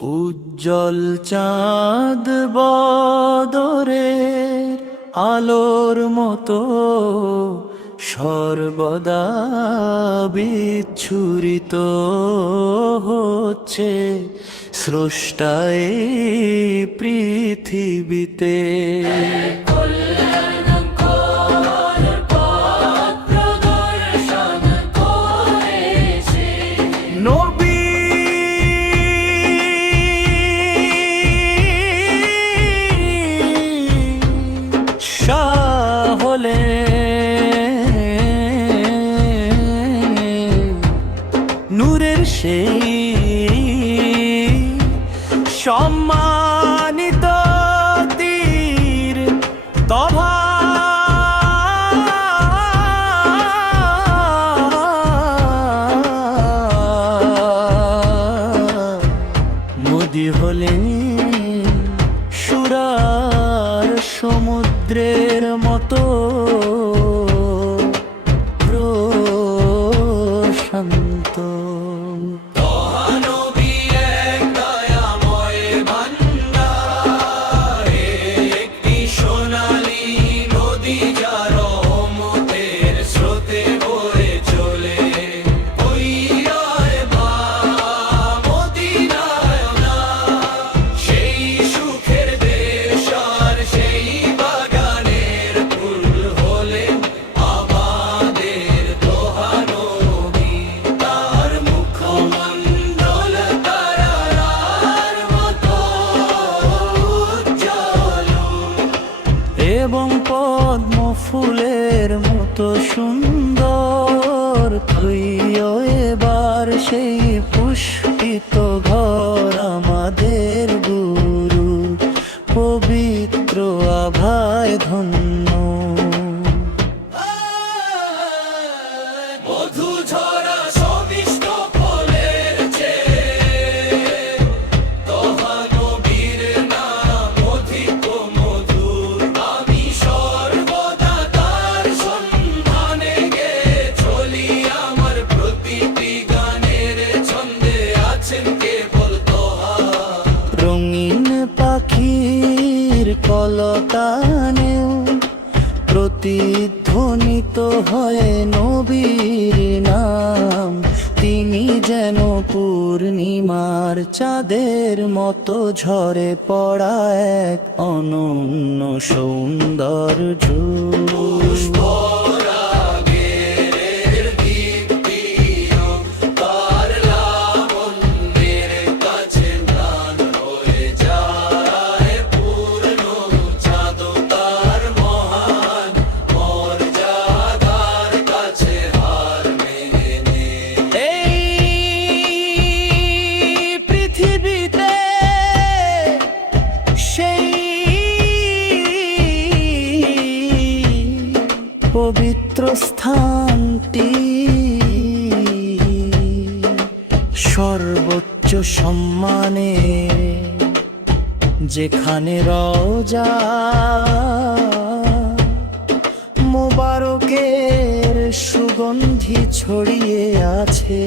উজ্জ্বল চাঁদ বদরের আলোর মতো সর্বদা বিচ্ছুরিত হচ্ছে স্রষ্টায় পৃথিবীতে। হলে নূরের সেই সম্মানিত তীর তভা মোদি হলেন সুরার সমুদ্রের মতো প্রশান্ত। এবং পদ্ম ফুলের মতো সুন্দর হইও এবার সেই পুষ্পিত ঘর আমাদের গুরু পবিত্র আভায় ধন্য। রঙিন পাখির কলতানেও প্রতিধ্বনিত হয় নবীর নাম। তিনি যেন পূর্ণিমার চাঁদের মতো ঝরে পড়া এক অনন্য সৌন্দর্য। পবিত্র স্থানটি সর্বোচ্চ সম্মানে, যেখানে রওজা মোবারকের সুগন্ধি ছড়িয়ে আছে।